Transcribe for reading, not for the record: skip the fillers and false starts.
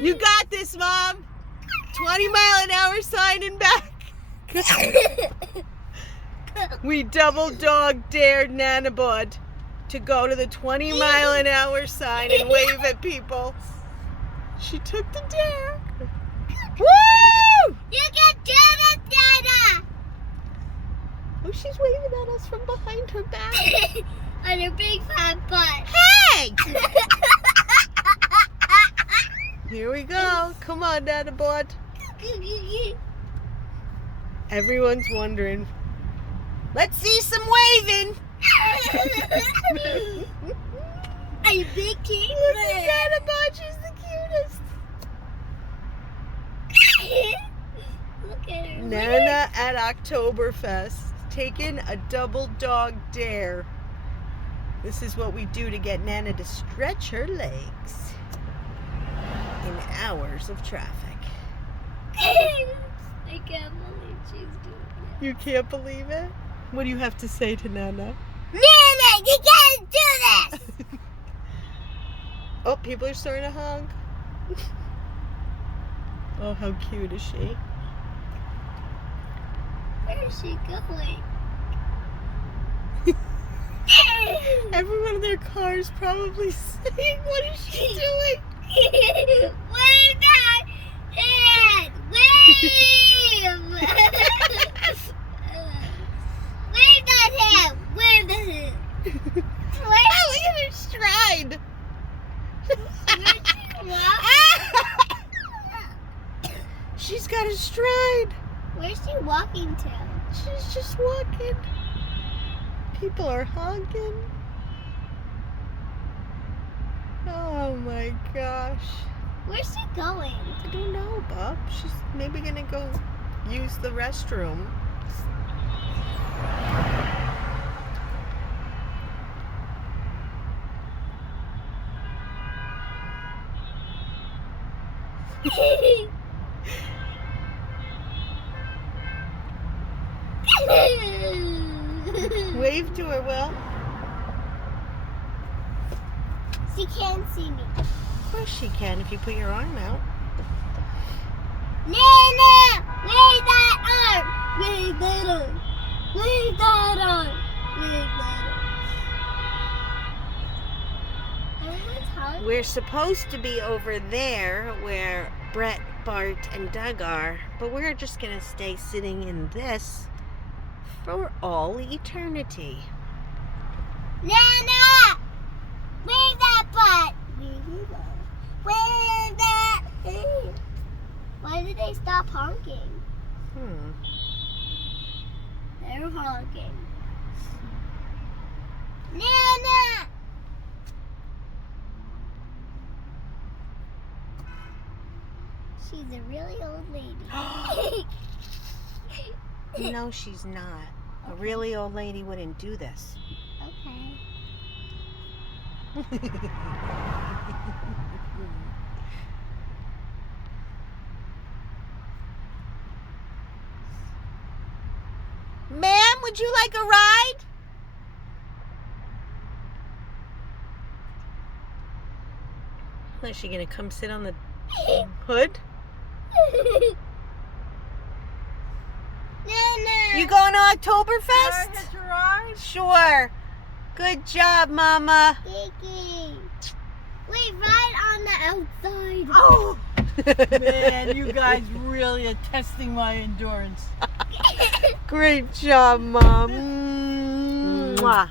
You got this, Mom. 20-mile-an-hour sign and back. We double dog dared Nana Bud to go to the 20-mile-an-hour sign and wave at people. She took the dare. Woo! You can do this, Nana! Oh, she's waving at us from behind her back. On her big fat butt. Hey! Here we go. Come on, Nana Bud. Everyone's wondering. Let's see some waving. A big team. Look at Nana Bud. She's the cutest. Look at her. Nana at Oktoberfest taking a double dog dare. This is what we do to get Nana to stretch her legs in hours of traffic. I can't believe she's doing it. You can't believe it? What do you have to say to Nana? Nana, you gotta do this! Oh, people are starting to honk. Oh, how cute is she? Where is she going? Everyone in their car is probably saying, what is she doing? Wave that hand! Wave! Wave that hand! Wave that hand! Oh, look at her stride. Where's she walking? She's got a stride. Where's she walking to? She's just walking. People are honking. Oh my gosh. Where's she going? I don't know, Bob. She's maybe gonna go use the restroom. Wave to her, Will. She can't see me. Of course she can if you put your arm out. Nana! Wave that arm! Wave that arm! Wave that arm! Wave that arm! Everyone's hollering. We're supposed to be over there where Brett, Bart, and Doug are, but we're just gonna stay sitting in this for all eternity. Nana! Wave that butt! Wave that hand! Why did they stop honking? They're honking. Nana! She's a really old lady. No, she's not. A really old lady wouldn't do this. Okay. Ma'am, would you like a ride? Is she gonna come sit on the hood? Nana! You going to Oktoberfest? Hitch a ride? Sure. Good job, Mama. Kiki. Wait, right on the outside. Oh. Man, you guys really are testing my endurance. Great job, Mom. Mwah.